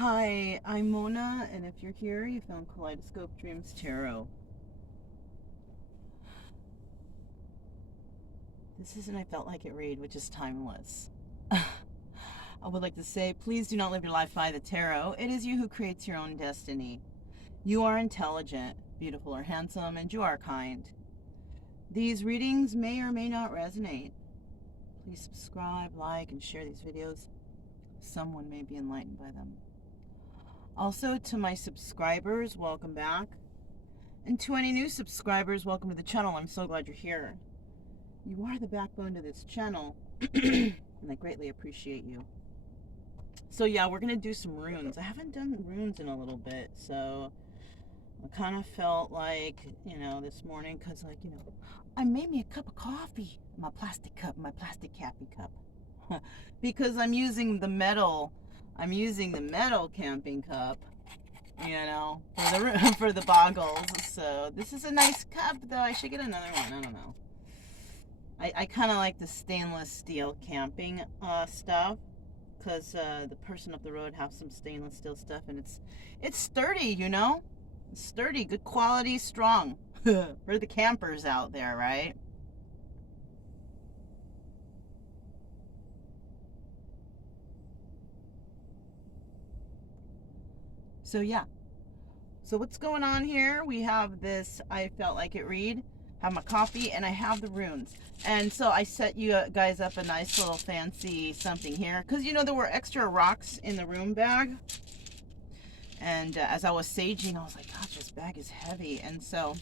Hi, I'm Mona, and if you're here, you found Kaleidoscope Dreams Tarot. This is an I Felt Like It read, which is timeless. I would like to say, please do not live your life by the tarot. It is you who creates your own destiny. You are intelligent, beautiful, or handsome, and you are kind. These readings may or may not resonate. Please subscribe, like, and share these videos. Someone may be enlightened by them. Also, to my subscribers, welcome back. And to any new subscribers, welcome to the channel. I'm so glad you're here. You are the backbone to this channel, and I greatly appreciate you. So yeah, we're going to do some runes. I haven't done runes in a little bit, so I kind of felt like, this morning, because, I made me a cup of coffee. My plastic cup, my plastic cappy cup. Because I'm using the metal camping cup, for the boggles. So this is a nice cup, though. I should get another one. I don't know. I kind of like the stainless steel camping stuff, because the person up the road has some stainless steel stuff, and it's sturdy, It's sturdy, good quality, strong for the campers out there, right? So yeah. So what's going on here? We have this I Felt Like It read, have my coffee, and I have the runes. And so I set you guys up a nice little fancy something here, because there were extra rocks in the room bag. And as I was saging, I was like, gosh, this bag is heavy. And so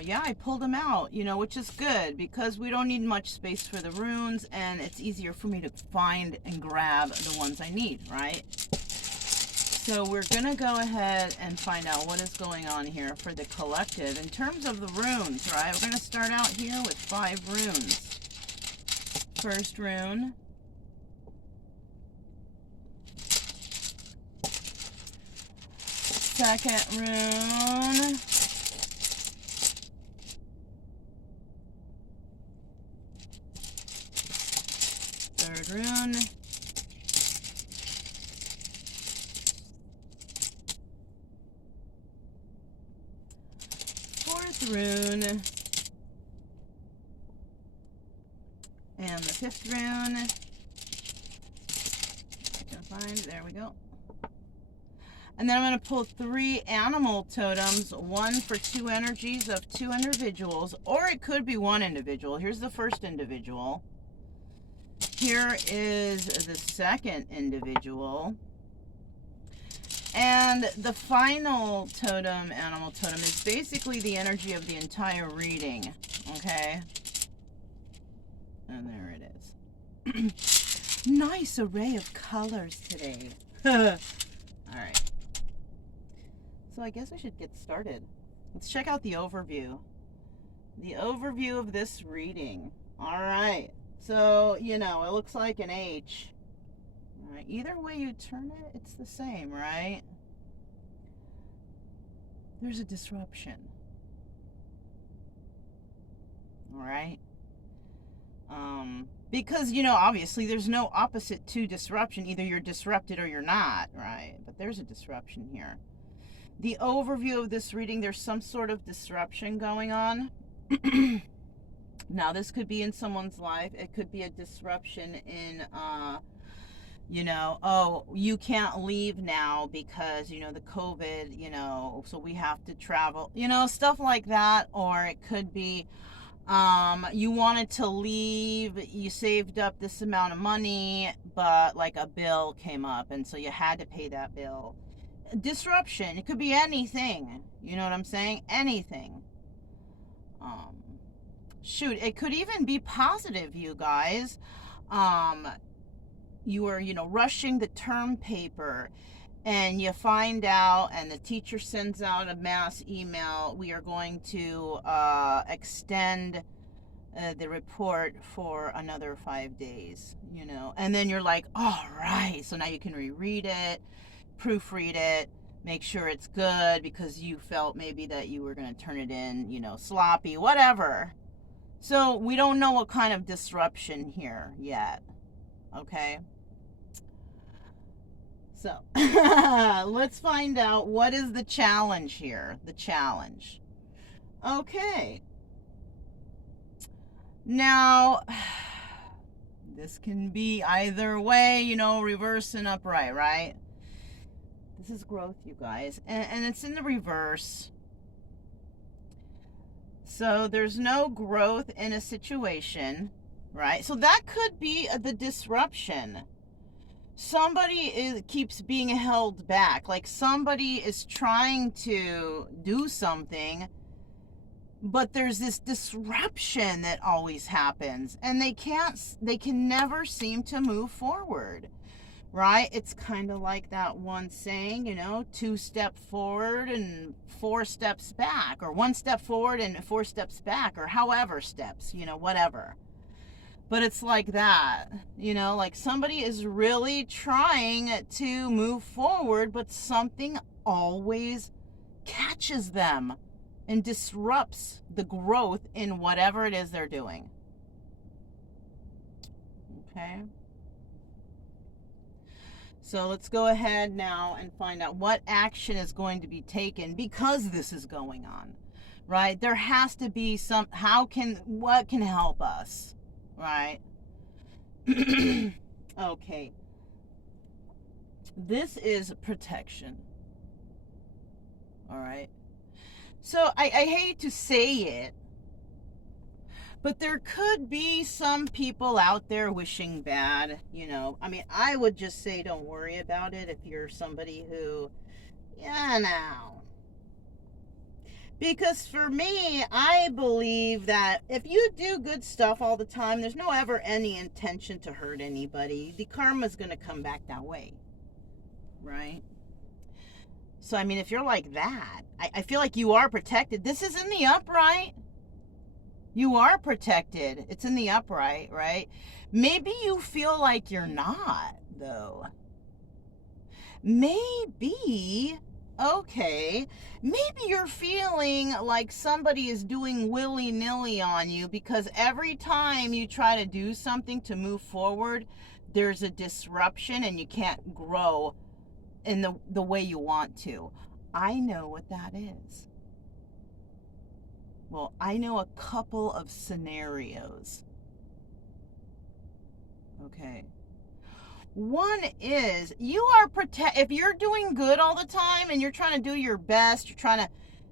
yeah, I pulled them out, which is good, because we don't need much space for the runes, and it's easier for me to find and grab the ones I need, right? So we're going to go ahead and find out what is going on here for the collective in terms of the runes, right? We're going to start out here with 5 runes. First rune. Second rune. Third rune. Fourth rune. And the 5th rune. I can find, there we go. And then I'm going to pull 3 animal totems, one for 2 energies of 2 individuals, or it could be 1 individual. Here's the first individual. Here is the second individual. And the final totem, animal totem, is basically the energy of the entire reading. Okay? And there it is. Nice array of colors today. Alright. So I guess I should get started. Let's check out the overview. The overview of this reading. Alright. So, it looks like an H. Alright. Either way you turn it, it's the same, right? There's a disruption. Alright? Because, obviously there's no opposite to disruption. Either you're disrupted or you're not, right? But there's a disruption here. The overview of this reading, there's some sort of disruption going on. Now, this could be in someone's life. It could be a disruption in, oh, you can't leave now because, the COVID, so we have to travel, stuff like that. Or it could be, you wanted to leave, you saved up this amount of money, but like a bill came up, and so you had to pay that bill. Disruption. It could be anything. You know what I'm saying? Anything. Shoot, it could even be positive, you guys. You were, rushing the term paper, and you find out, and the teacher sends out a mass email, we are going to extend the report for another 5 days, and then you're like, all right, so now you can reread it, proofread it, make sure it's good, because you felt maybe that you were going to turn it in, sloppy, whatever. So we don't know what kind of disruption here yet, okay? So let's find out what is the challenge here. The challenge. Okay. Now, this can be either way, you know, reverse and upright, right? This is growth, you guys. And it's in the reverse. So there's no growth in a situation, right? So that could be the disruption. Somebody keeps being held back. Like somebody is trying to do something, but there's this disruption that always happens, and they can never seem to move forward, right? It's kind of like that one saying, you know, 2 steps forward and 4 steps back, or 1 step forward and 4 steps back, or however steps, you know, whatever. But it's like that, you know, like somebody is really trying to move forward, but something always catches them and disrupts the growth in whatever it is they're doing. Okay. So let's go ahead now and find out what action is going to be taken because this is going on, right? There has to be some, what can help us, right? Okay. This is protection. All right. So I hate to say it, but there could be some people out there wishing bad, you know. I mean, I would just say don't worry about it if you're somebody who, you know. Because for me, I believe that if you do good stuff all the time, there's no ever any intention to hurt anybody. The karma's going to come back that way, right? So, I mean, if you're like that, I feel like you are protected. This is in the upright. You are protected. It's in the upright, right? Maybe you feel like you're not, though. Maybe, okay, maybe you're feeling like somebody is doing willy-nilly on you because every time you try to do something to move forward, there's a disruption and you can't grow in the way you want to. I know what that is. Well, I know a couple of scenarios. Okay. One is you are if you're doing good all the time and you're trying to do your best,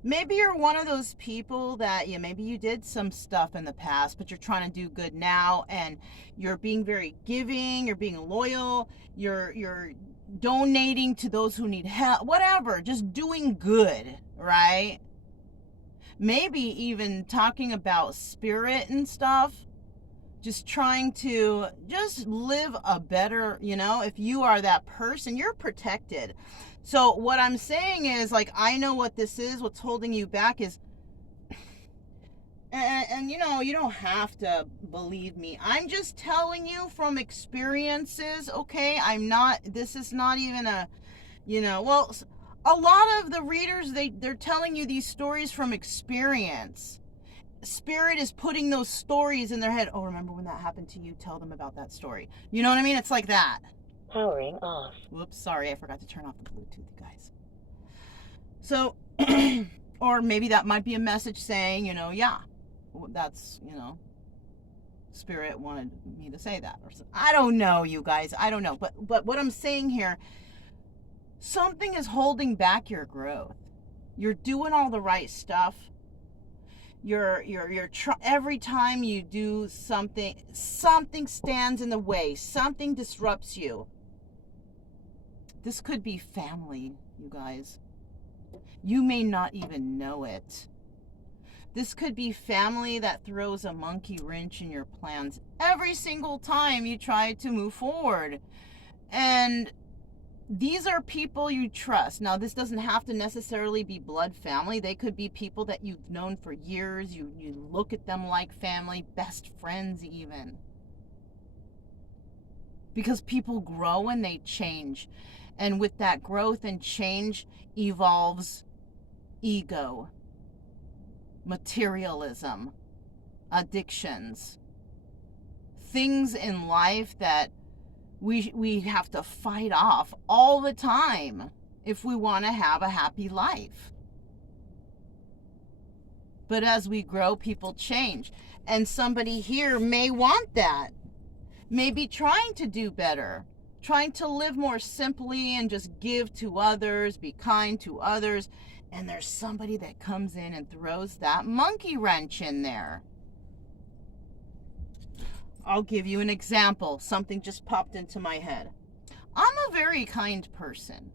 maybe you're one of those people that, yeah, maybe you did some stuff in the past, but you're trying to do good now and you're being very giving, you're being loyal, you're donating to those who need help, whatever, just doing good, right? Maybe even talking about spirit and stuff, just trying to just live a better, you know, if you are that person, you're protected. So what I'm saying is, like, I know what this is, what's holding you back is, and you know, you don't have to believe me. I'm just telling you from experiences, okay? This is not even a, you know, well, a lot of the readers, they're telling you these stories from experience. Spirit is putting those stories in their head. Oh, remember when that happened to you? Tell them about that story. You know what I mean? It's like that. Powering off. Whoops, sorry, I forgot to turn off the Bluetooth, guys. So, or maybe that might be a message saying, you know, yeah, that's, you know, Spirit wanted me to say that. Or I don't know, you guys. I don't know. But what I'm saying here, something is holding back your growth. You're doing all the right stuff. Every time you do something stands in the way. Something disrupts you. This could be family, you guys. You may not even know it. This could be family that throws a monkey wrench in your plans every single time you try to move forward. And these are people you trust. Now, this doesn't have to necessarily be blood family. They could be people that you've known for years. You look at them like family, best friends even. Because people grow and they change. And with that growth and change evolves ego, materialism, addictions, things in life that we have to fight off all the time if we want to have a happy life. But as we grow, people change. And somebody here may want that. Maybe trying to do better, trying to live more simply and just give to others, be kind to others. And there's somebody that comes in and throws that monkey wrench in there. I'll give you an example. Something just popped into my head. I'm a very kind person.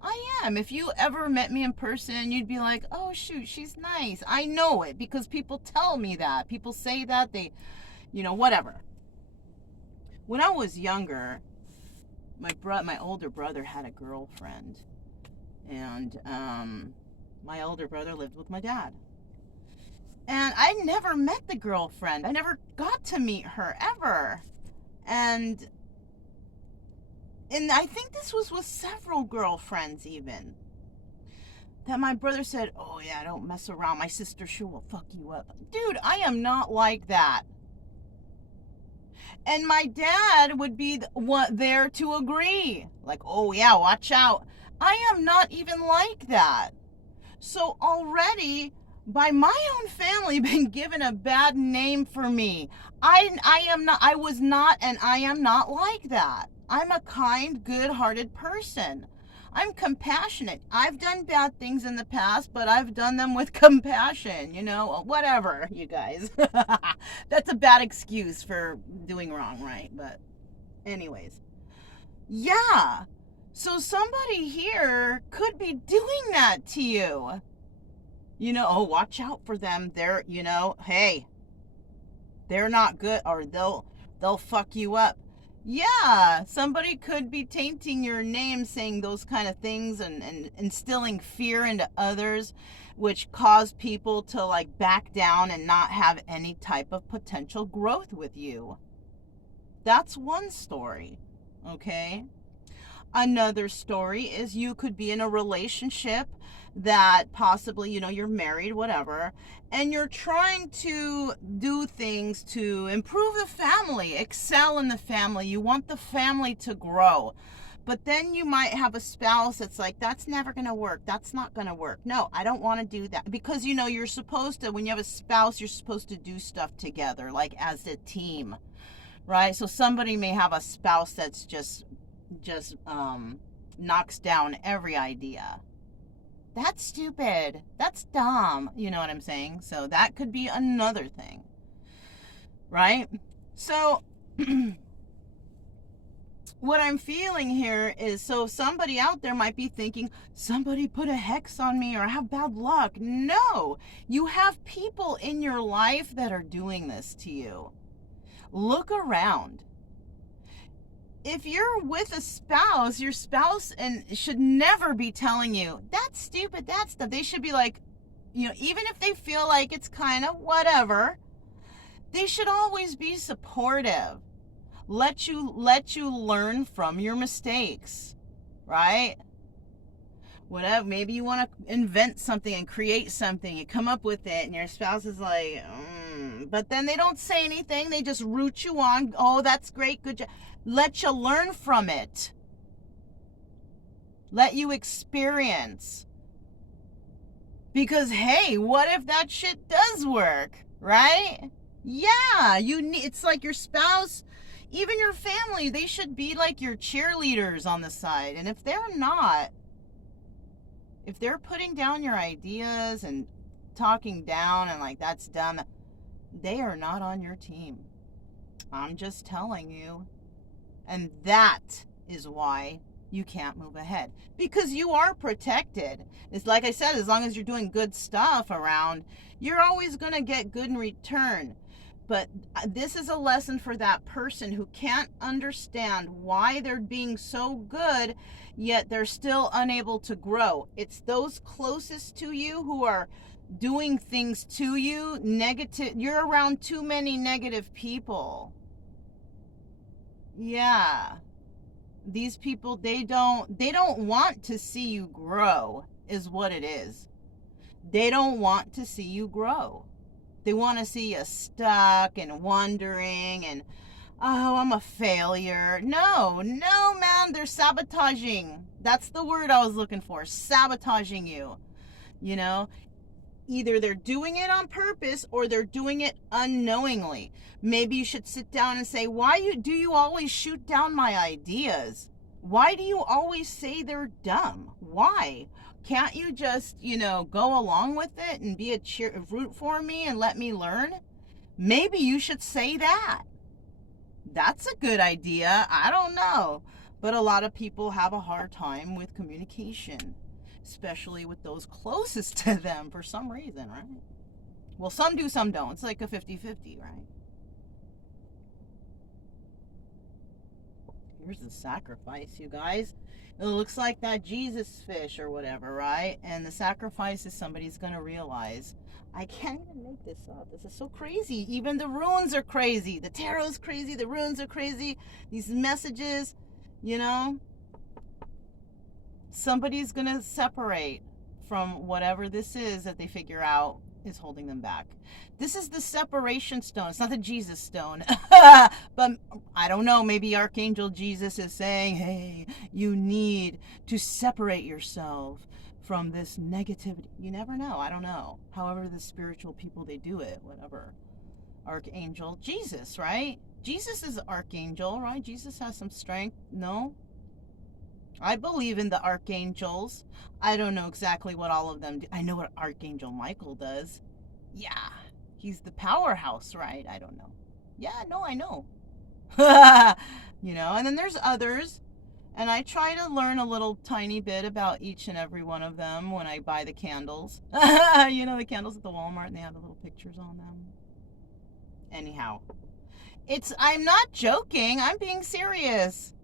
I am. If you ever met me in person, you'd be like, oh, shoot, she's nice. I know it because people tell me that. People say that. They, whatever. When I was younger, my older brother had a girlfriend. And my older brother lived with my dad. And I never met the girlfriend. I never got to meet her ever. And I think this was with several girlfriends even. That my brother said, oh yeah, don't mess around. My sister sure will fuck you up. Dude, I am not like that. And my dad would be there to agree. Like, oh yeah, watch out. I am not even like that. So already, by my own family, been given a bad name for me. I was not, and I am not like that. I'm a kind, good-hearted person. I'm compassionate. I've done bad things in the past, but I've done them with compassion, whatever, you guys. That's a bad excuse for doing wrong, right? But anyways, yeah. So somebody here could be doing that to you. Oh, watch out for them. They're, hey, they're not good, or they'll fuck you up. Yeah, somebody could be tainting your name, saying those kind of things and instilling fear into others, which cause people to like back down and not have any type of potential growth with you. That's one story, okay? Another story is you could be in a relationship that possibly, you're married, whatever, and you're trying to do things to improve the family, excel in the family. You want the family to grow. But then you might have a spouse that's like, that's never going to work. That's not going to work. No, I don't want to do that. Because, you're supposed to, when you have a spouse, you're supposed to do stuff together, like as a team, right? So somebody may have a spouse that's just knocks down every idea. That's stupid. That's dumb. You know what I'm saying? So that could be another thing, right? So what I'm feeling here is, so somebody out there might be thinking, somebody put a hex on me or I have bad luck. No, you have people in your life that are doing this to you. Look around. If you're with a spouse, your spouse should never be telling you, that's stupid, that stuff. They should be like, even if they feel like it's kind of whatever, they should always be supportive. Let you learn from your mistakes, right? Whatever, maybe you want to invent something and create something. You come up with it and your spouse is like, but then they don't say anything. They just root you on. Oh, that's great. Good job. Let you learn from it. Let you experience. Because, hey, what if that shit does work, right? Yeah, it's like your spouse, even your family, they should be like your cheerleaders on the side. And if they're not, if they're putting down your ideas and talking down and like, that's dumb, they are not on your team. I'm just telling you. And that is why you can't move ahead. Because you are protected. It's like I said, as long as you're doing good stuff around, you're always going to get good in return. But this is a lesson for that person who can't understand why they're being so good, yet they're still unable to grow. It's those closest to you who are doing things to you, negative. You're around too many negative people. Yeah. These people, they don't want to see you grow, is what it is. They don't want to see you grow. They want to see you stuck and wondering and Oh, I'm a failure. No, no, man, they're sabotaging. That's the word I was looking for. Sabotaging you. You know, either they're doing it on purpose or they're doing it unknowingly. Maybe you should sit down and say, why do you always shoot down my ideas? Why do you always say they're dumb? Why? Can't you just, go along with it and be a root for me and let me learn? Maybe you should say that. That's a good idea. I don't know. But a lot of people have a hard time with communication, especially with those closest to them for some reason, right? Well, some do, some don't. It's like a 50-50, right? Here's the sacrifice, you guys. It looks like that Jesus fish or whatever, right? And the sacrifice is somebody's going to realize, I can't even make this up. This is so crazy. Even the runes are crazy. The tarot's crazy. The runes are crazy. These messages, somebody's going to separate from whatever this is that they figure out is holding them back. This is the separation stone. It's not the Jesus stone. But I don't know. Maybe Archangel Jesus is saying, hey, you need to separate yourself from this negativity. You never know. I don't know. However, the spiritual people, they do it. Whatever. Archangel Jesus, right? Jesus is the archangel, right? Jesus has some strength. No? I believe in the archangels. I don't know exactly what all of them do. I know what Archangel Michael does. Yeah, he's the powerhouse, right? I don't know. Yeah, no, I know. And then there's others. And I try to learn a little tiny bit about each and every one of them when I buy the candles. The candles at the Walmart, and they have the little pictures on them. Anyhow, I'm not joking. I'm being serious,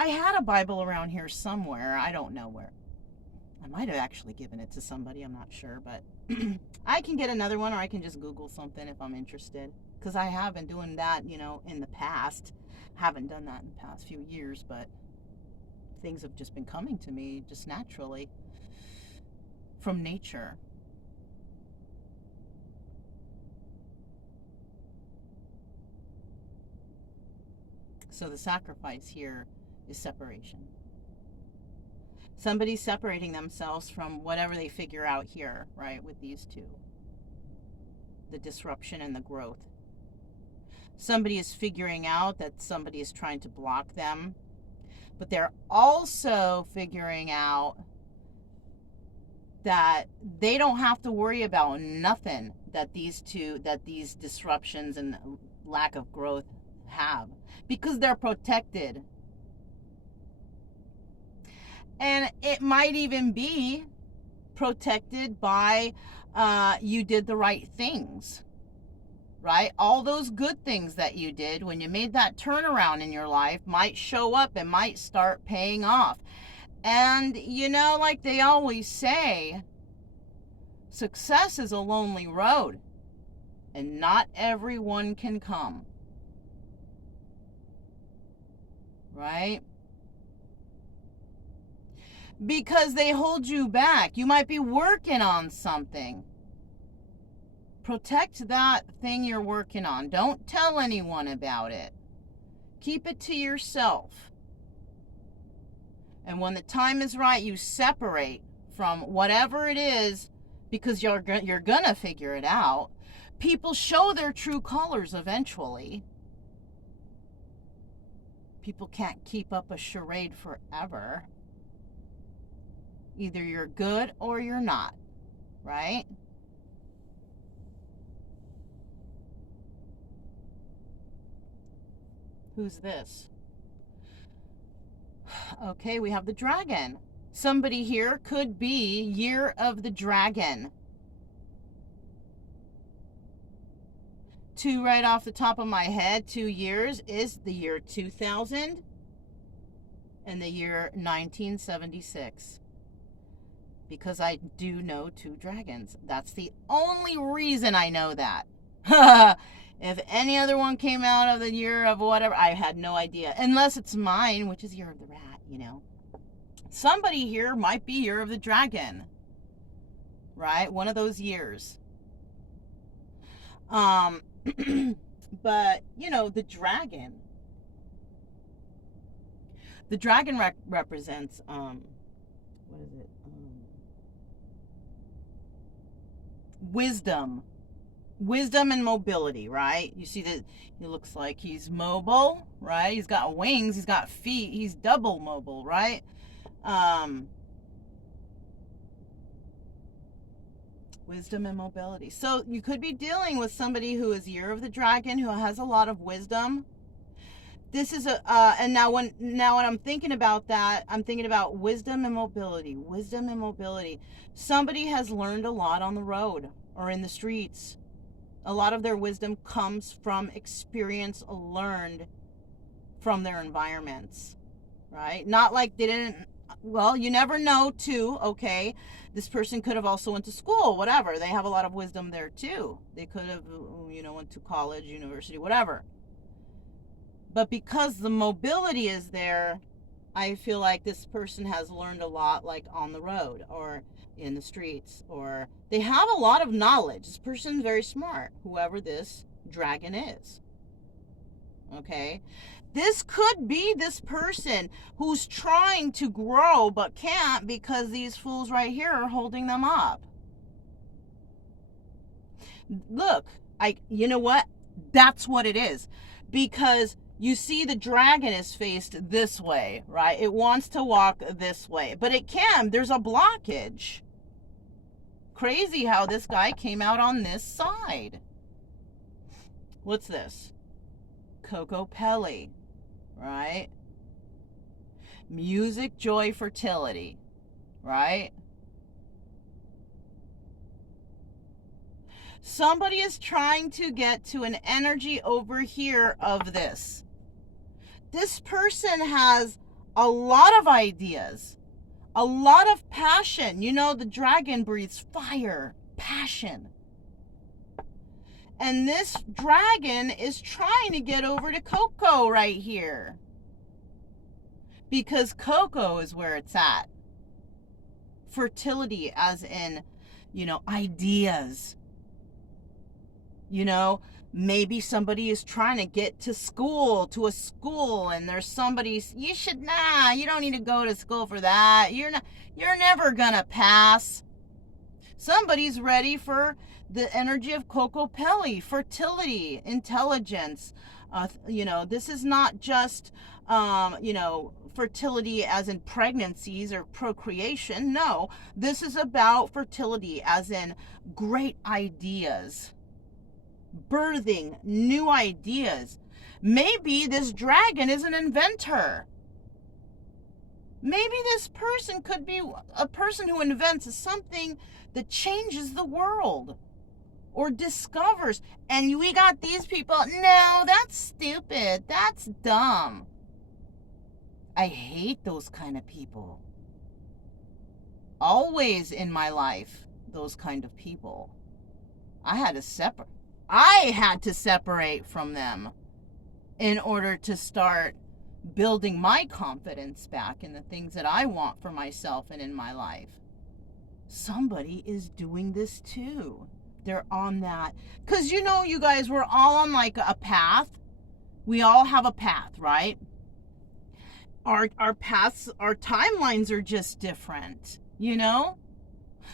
I had a Bible around here somewhere. I don't know where. I might have actually given it to somebody. I'm not sure. But I can get another one, or I can just Google something if I'm interested. Because I have been doing that, in the past. Haven't done that in the past few years. But things have just been coming to me just naturally from nature. So the sacrifice here is separation. Somebody's separating themselves from whatever they figure out here, right, with these two. The disruption and the growth. Somebody is figuring out that somebody is trying to block them, but they're also figuring out that they don't have to worry about nothing that these disruptions and lack of growth have, because they're protected. And it might even be protected by you did the right things, right? All those good things that you did when you made that turnaround in your life might show up and might start paying off. And, like they always say, success is a lonely road, and not everyone can come, right? Because they hold you back. You might be working on something. Protect that thing you're working on. Don't tell anyone about it. Keep it to yourself. And when the time is right, you separate from whatever it is, because you're gonna figure it out. People show their true colors eventually. People can't keep up a charade forever. Either you're good or you're not, right? Who's this? Okay, we have the dragon. Somebody here could be Year of the Dragon. 2 right off the top of my head, 2 years is the year 2000 and the year 1976. Because I do know 2 dragons. That's the only reason I know that. If any other one came out of the year of whatever, I had no idea. Unless it's mine, which is Year of the Rat, Somebody here might be Year of the Dragon. Right? One of those years. But, you know, the dragon represents, what is it? Wisdom. Wisdom and mobility, right? You see that he looks like he's mobile, right? He's got wings, he's got feet, he's double mobile, right? Wisdom and mobility. So you could be dealing with somebody who is Year of the Dragon, who has a lot of wisdom. This is a and now when I'm thinking about that, I'm thinking about wisdom and mobility. Wisdom and mobility. Somebody has learned a lot on the road or in the streets. A lot of their wisdom comes from experience learned from their environments, right? Not like they didn't, well, you never know too, okay? This person could have also went to school, whatever. They have a lot of wisdom there too. They could have, you know, went to college, university, whatever. But because the mobility is there, I feel like this person has learned a lot, like on the road or in the streets, or they have a lot of knowledge. This person's very smart, whoever this dragon is. Okay? This could be this person who's trying to grow but can't because these fools right here are holding them up. Look, you know what? That's what it is. Because you see the dragon is faced this way, right? It wants to walk this way, but it can. There's a blockage. Crazy how this guy came out on this side. What's this? Coco Pelli, right? Music, joy, fertility, right? Somebody is trying to get to an energy over here of this. This person has a lot of ideas, a lot of passion. You know, the dragon breathes fire, passion. And this dragon is trying to get over to Coco right here. Because Coco is where it's at. Fertility as in, you know, ideas. You know, maybe somebody is trying to get to school, to a school, and there's somebody, you don't need to go to school for that. You're never gonna pass. Somebody's ready for the energy of Coco Pelli, fertility, intelligence. You know, this is not just, you know, fertility as in pregnancies or procreation. No, this is about fertility as in great ideas. Birthing new ideas. Maybe this dragon is an inventor. Maybe this person could be a person who invents something that changes the world or discovers. And we got these people, no, that's stupid. That's dumb. I hate those kind of people. Always in my life, those kind of people. I had to separate from them in order to start building my confidence back in the things that I want for myself and in my life. Somebody is doing this too. They're on that. Because, you know, you guys, we're all on like a path. We all have a path, right? Our paths, our timelines are just different, you know?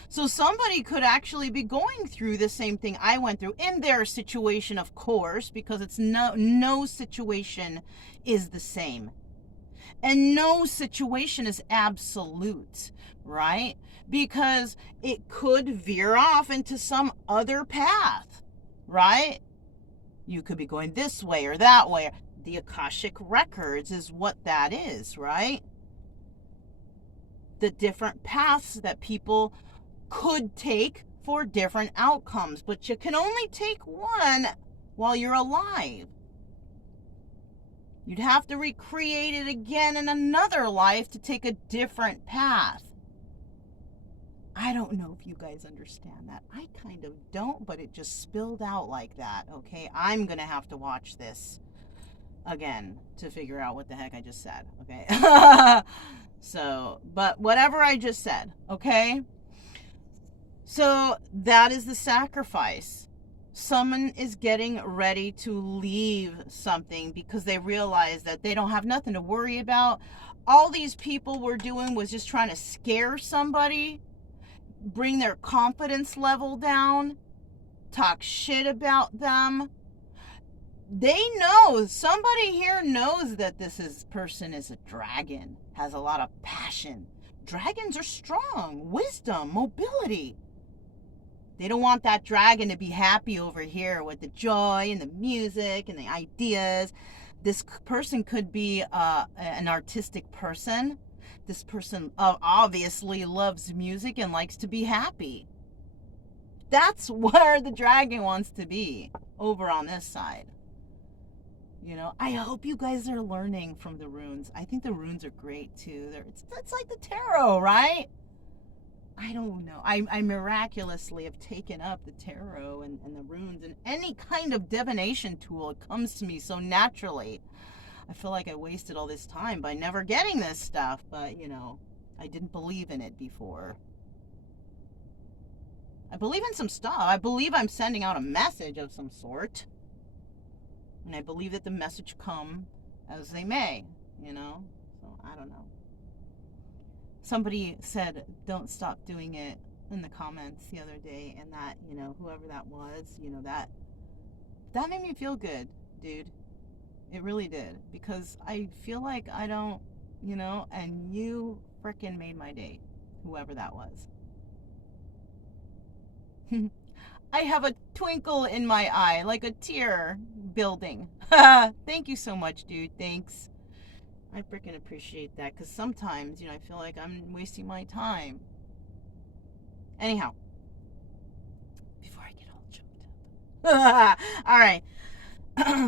So somebody could actually be going through the same thing I went through in their situation, of course, because it's no situation is the same. And no situation is absolute, right? Because it could veer off into some other path, right? You could be going this way or that way. The Akashic records is what that is, right? The different paths that people could take for different outcomes, but you can only take one while you're alive. You'd have to recreate it again in another life to take a different path. I don't know if you guys understand that. I kind of don't, but it just spilled out like that, okay? I'm going to have to watch this again to figure out what the heck I just said, okay? So, but whatever I just said, okay? So that is the sacrifice. Someone is getting ready to leave something because they realize that they don't have nothing to worry about. All these people were doing was just trying to scare somebody, bring their confidence level down, talk shit about them. They know, somebody here knows that person is a dragon, has a lot of passion. Dragons are strong, wisdom, mobility. They don't want that dragon to be happy over here with the joy and the music and the ideas. This person could be an artistic person. This person obviously loves music and likes to be happy. That's where the dragon wants to be, over on this side. You know, I hope you guys are learning from the runes. I think the runes are great too. It's like the tarot, right? I don't know. I miraculously have taken up the tarot and the runes and any kind of divination tool. It comes to me so naturally. I feel like I wasted all this time by never getting this stuff, but you know, I didn't believe in it before. I believe in some stuff. I believe I'm sending out a message of some sort. And I believe that the message come as they may, you know? So, I don't know. Somebody said, don't stop doing it in the comments the other day, and that, you know, whoever that was, you know, that made me feel good, dude. It really did. Because I feel like I don't, you know, and you frickin' made my day, whoever that was. I have a twinkle in my eye, like a tear building. Thank you so much, dude. Thanks. I freaking appreciate that, because sometimes, you know, I feel like I'm wasting my time. Anyhow, before I get all choked up. All right.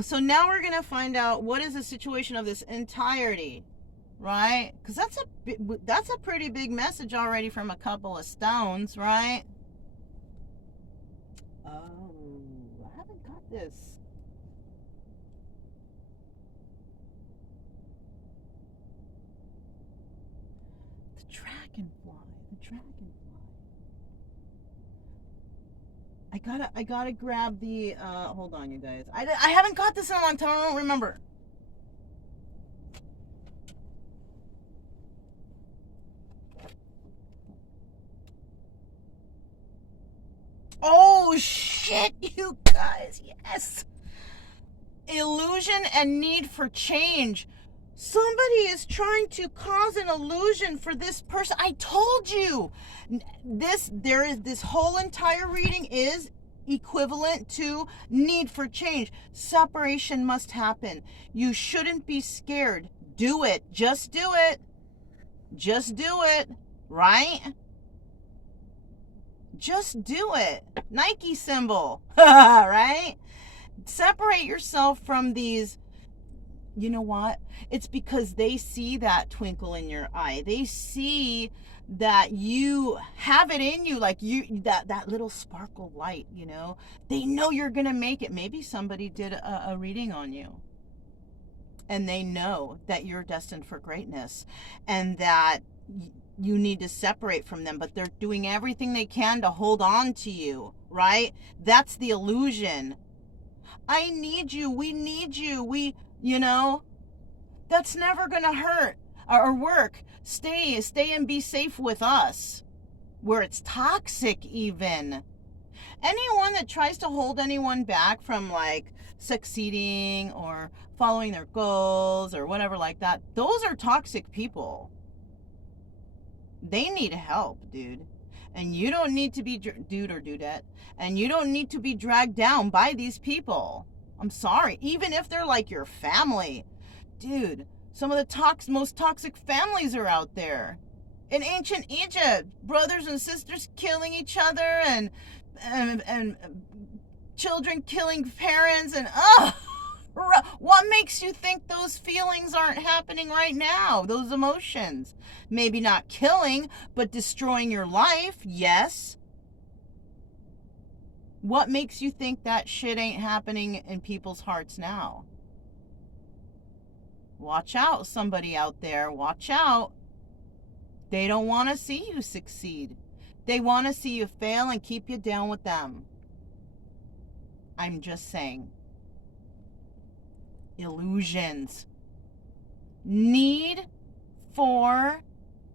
So now we're going to find out what is the situation of this entirety, right? Because that's a pretty big message already from a couple of stones, right? Oh, I haven't got this. The dragonfly. I gotta grab the, hold on, you guys. I haven't got this in a long time. I don't remember. Oh, shit, you guys. Yes. Illusion and need for change. Somebody is trying to cause an illusion for this person. I told you. This whole entire reading is equivalent to need for change. Separation must happen. You shouldn't be scared. Do it. Just do it. Just do it. Right? Just do it. Nike symbol. Right? Separate yourself from these. You know what? It's because they see that twinkle in your eye. They see that you have it in you, like that little sparkle light, you know. They know you're gonna make it. Maybe somebody did a reading on you, and they know that you're destined for greatness, and that you need to separate from them, but they're doing everything they can to hold on to you, right? That's the illusion. I need you. We need you. You know, that's never going to hurt or work. Stay and be safe with us, where it's toxic even. Anyone that tries to hold anyone back from like succeeding or following their goals or whatever like that, those are toxic people. They need help, dude. And you don't need to be, dude or dudette, and you don't need to be dragged down by these people. I'm sorry. Even if they're like your family. Dude, some of the most toxic families are out there. In ancient Egypt, brothers and sisters killing each other and children killing parents and what makes you think those feelings aren't happening right now? Those emotions. Maybe not killing, but destroying your life, yes. What makes you think that shit ain't happening in people's hearts now? Watch out, somebody out there. Watch out. They don't want to see you succeed. They want to see you fail and keep you down with them. I'm just saying. Illusions. Need for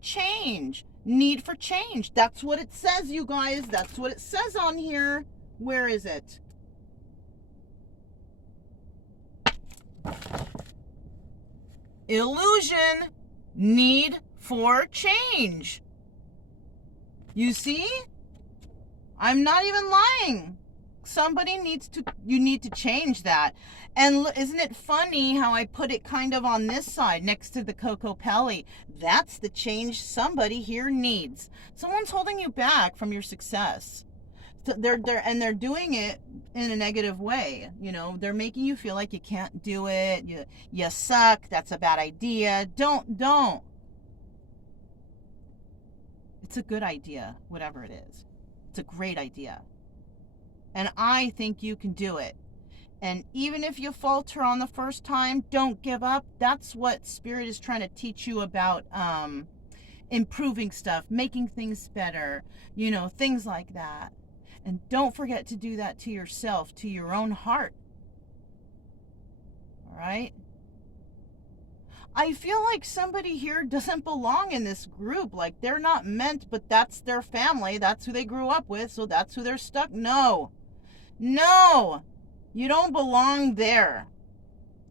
change. Need for change. That's what it says, you guys. That's what it says on here. Where is it? Illusion. Need for change. You see? I'm not even lying. You need to change that. And isn't it funny how I put it kind of on this side next to the Coco Pelli? That's the change somebody here needs. Someone's holding you back from your success. They're doing it in a negative way. You know, they're making you feel like you can't do it. You suck. That's a bad idea. Don't. It's a good idea, whatever it is. It's a great idea. And I think you can do it. And even if you falter on the first time, don't give up. That's what Spirit is trying to teach you about improving stuff, making things better, you know, things like that. And don't forget to do that to yourself, to your own heart. All right? I feel like somebody here doesn't belong in this group. Like they're not meant, but that's their family. That's who they grew up with, so that's who they're stuck. No, you don't belong there.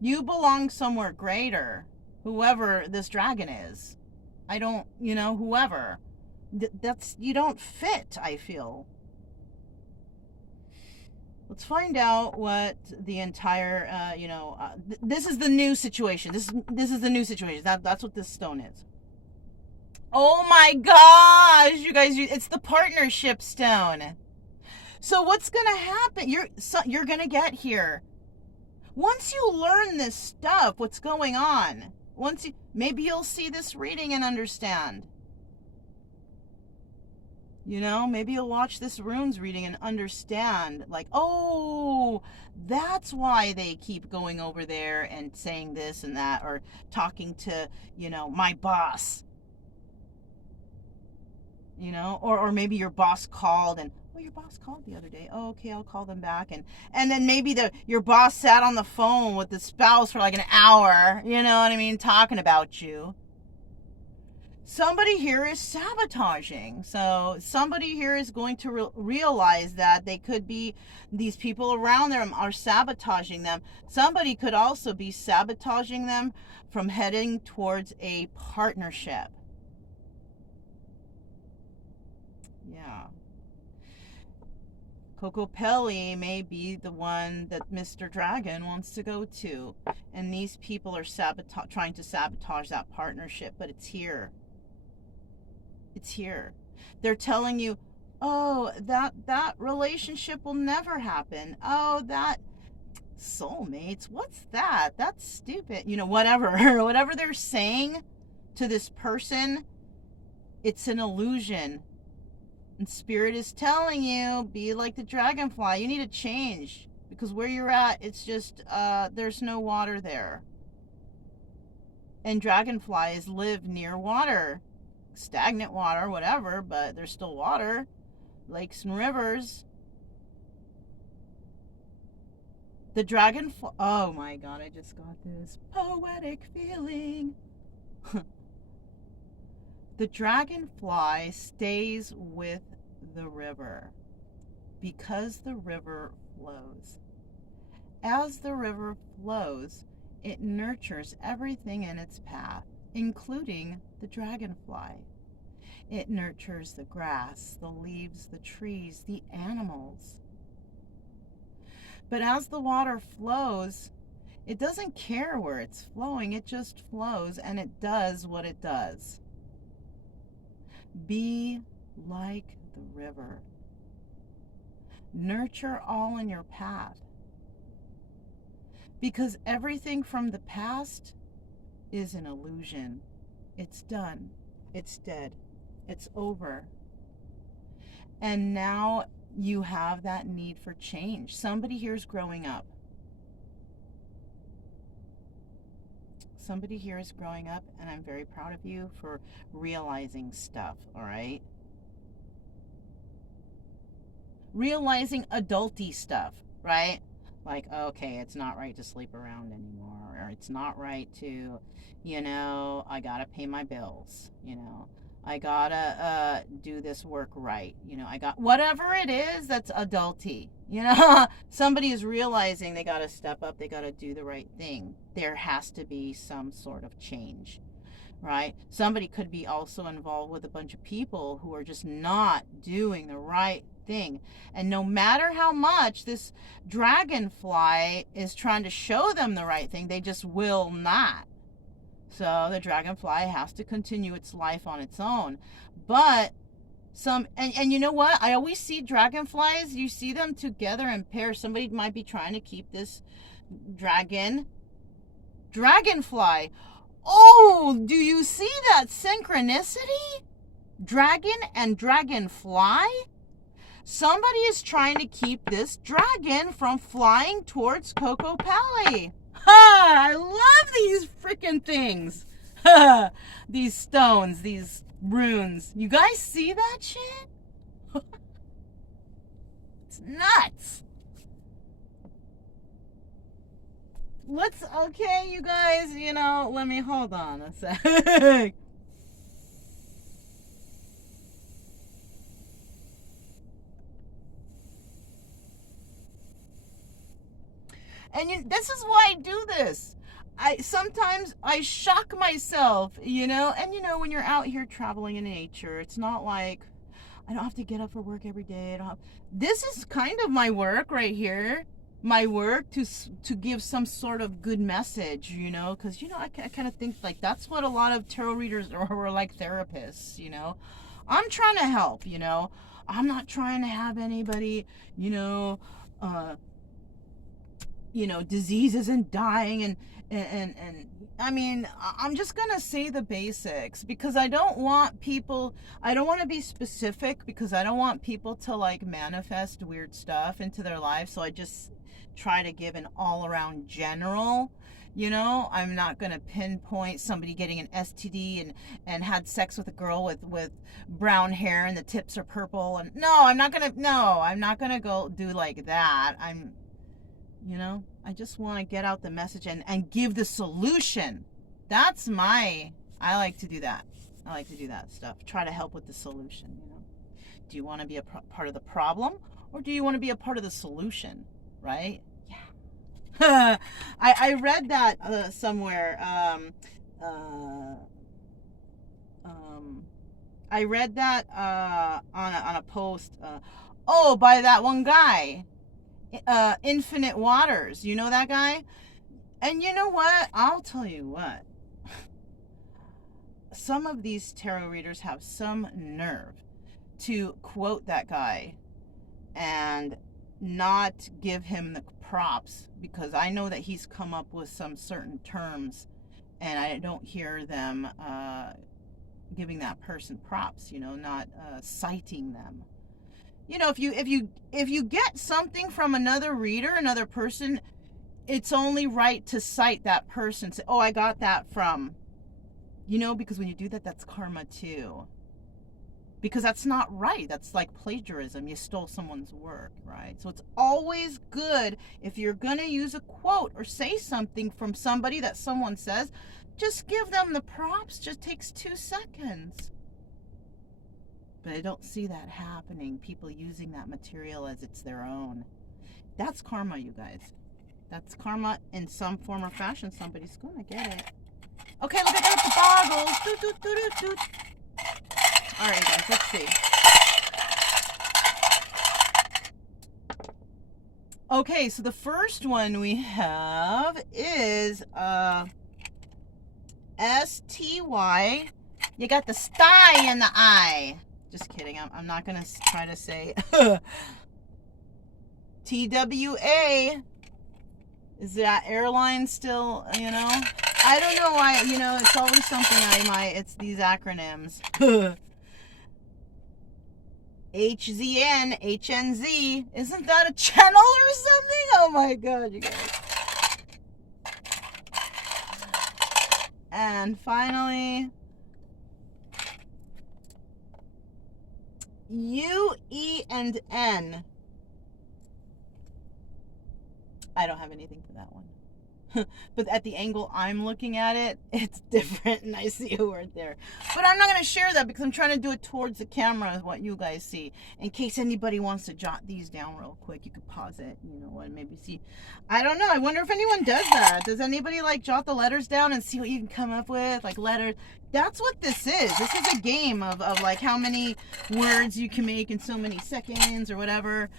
You belong somewhere greater, whoever this dragon is. Whoever. You don't fit, I feel. Let's find out what the entire, this is the new situation. This is the new situation. That's what this stone is. Oh my gosh, you guys, it's the partnership stone. So what's going to happen? You're going to get here. Once you learn this stuff, what's going on, maybe you'll see this reading and understand. You know, maybe you'll watch this runes reading and understand, like, oh, that's why they keep going over there and saying this and that, or talking to, my boss. Or maybe your boss called and, your boss called the other day. Oh, okay, I'll call them back. And then maybe your boss sat on the phone with the spouse for like an hour, you know what I mean, talking about you. Somebody here is sabotaging. So somebody here is going to realize that these people around them are sabotaging them. Somebody could also be sabotaging them from heading towards a partnership. Yeah. Coco Pelli may be the one that Mr. Dragon wants to go to. And these people are trying to sabotage that partnership, but it's here. It's here. They're telling you, oh, that relationship will never happen. Oh, that soulmates, what's that? That's stupid. Whatever they're saying to this person, it's an illusion. And Spirit is telling you, be like the dragonfly. You need to change. Because where you're at, it's just, there's no water there. And dragonflies live near water. Stagnant water, whatever, but there's still water. Lakes and rivers. The dragonfly, oh my god, I just got this poetic feeling. The dragonfly stays with the river because the river flows. As the river flows, it nurtures everything in its path, including the dragonfly. It nurtures the grass, the leaves, the trees, the animals. But as the water flows, it doesn't care where it's flowing. It just flows and it does what it does. Be like the river. Nurture all in your path. Because everything from the past is an illusion. It's done. It's dead. It's over. And now you have that need for change. Somebody here is growing up. Somebody here is growing up, and I'm very proud of you for realizing stuff, all right? Realizing adulty stuff, right? Like, okay, it's not right to sleep around anymore, or it's not right to, you know, I gotta pay my bills, you know, I gotta do this work right, you know, I got whatever it is that's adulty, you know. Somebody is realizing they gotta step up, they gotta do the right thing. There has to be some sort of change, right? Somebody could be also involved with a bunch of people who are just not doing the right thing. And no matter how much this dragonfly is trying to show them the right thing, they just will not. So the dragonfly has to continue its life on its own. But and you know what? I always see dragonflies, you see them together in pairs. Somebody might be trying to keep this dragonfly. Oh, do you see that synchronicity? Dragon and dragonfly? Somebody is trying to keep this dragon from flying towards Coco Pally. Ha! I love these freaking things. These stones, these runes. You guys see that shit? It's nuts. Okay, you guys, you know, let me hold on a sec. And this is why I do this. Sometimes I shock myself, you know, and you know, when you're out here traveling in nature, it's not like I don't have to get up for work every day. This is kind of my work right here. My work to give some sort of good message, you know, because, you know, I kind of think like that's what a lot of tarot readers are like therapists, you know. I'm trying to help, you know. I'm not trying to have anybody, you know, diseases and dying and I mean, I'm just gonna say the basics because I don't want to be specific because I don't want people to like manifest weird stuff into their life. So I just try to give an all around general, you know. I'm not gonna pinpoint somebody getting an STD and had sex with a girl with brown hair and the tips are purple, and I'm not gonna go do like that. You know, I just want to get out the message and give the solution. I like to do that. I like to do that stuff. Try to help with the solution, you know. Do you want to be a part of the problem or do you want to be a part of the solution, right? Yeah. I read that somewhere. I read that on a post. By that one guy. Infinite Waters. You know that guy? And you know what? I'll tell you what. Some of these tarot readers have some nerve to quote that guy and not give him the props because I know that he's come up with some certain terms and I don't hear them giving that person props, you know, not citing them. You know, if you get something from another reader, another person, it's only right to cite that person. Say, oh, I got that from, you know, because when you do that, that's karma too. Because that's not right. That's like plagiarism. You stole someone's work, right? So it's always good if you're going to use a quote or say something from somebody that someone says, just give them the props. Just takes 2 seconds. But I don't see that happening. People using that material as it's their own. That's karma, you guys. That's karma in some form or fashion. Somebody's going to get it. Okay, look at the boggles. Doot, doot, doot, doot, doot. All right, guys, let's see. Okay, so the first one we have is STY. You got the sty in the eye. Just kidding. I'm not going to try to say TWA. Is that airline still, you know? I don't know why, you know, it's always something it's these acronyms. HZN, HNZ. Isn't that a channel or something? Oh my God, you guys. And finally, U, E, and N. I don't have anything for that one. But at the angle I'm looking at it, it's different, and I see a word there. But I'm not going to share that because I'm trying to do it towards the camera, what you guys see. In case anybody wants to jot these down real quick, you could pause it, you know, and maybe see. I don't know. I wonder if anyone does that. Does anybody like jot the letters down and see what you can come up with? Like letters. That's what this is. This is a game of like how many words you can make in so many seconds or whatever.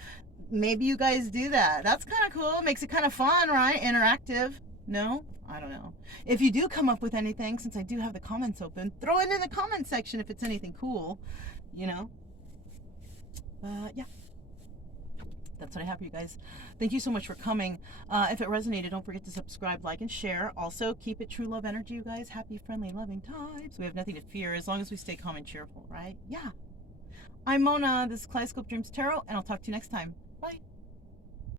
Maybe you guys do that. That's kind of cool. Makes it kind of fun, right? Interactive. No? I don't know. If you do come up with anything, since I do have the comments open, throw it in the comment section if it's anything cool, you know? Yeah. That's what I have for you guys. Thank you so much for coming. If it resonated, don't forget to subscribe, like, and share. Also, keep it true love energy, you guys. Happy, friendly, loving times. We have nothing to fear as long as we stay calm and cheerful, right? Yeah. I'm Mona. This is Kaleidoscope Dreams Tarot, and I'll talk to you next time. Bye.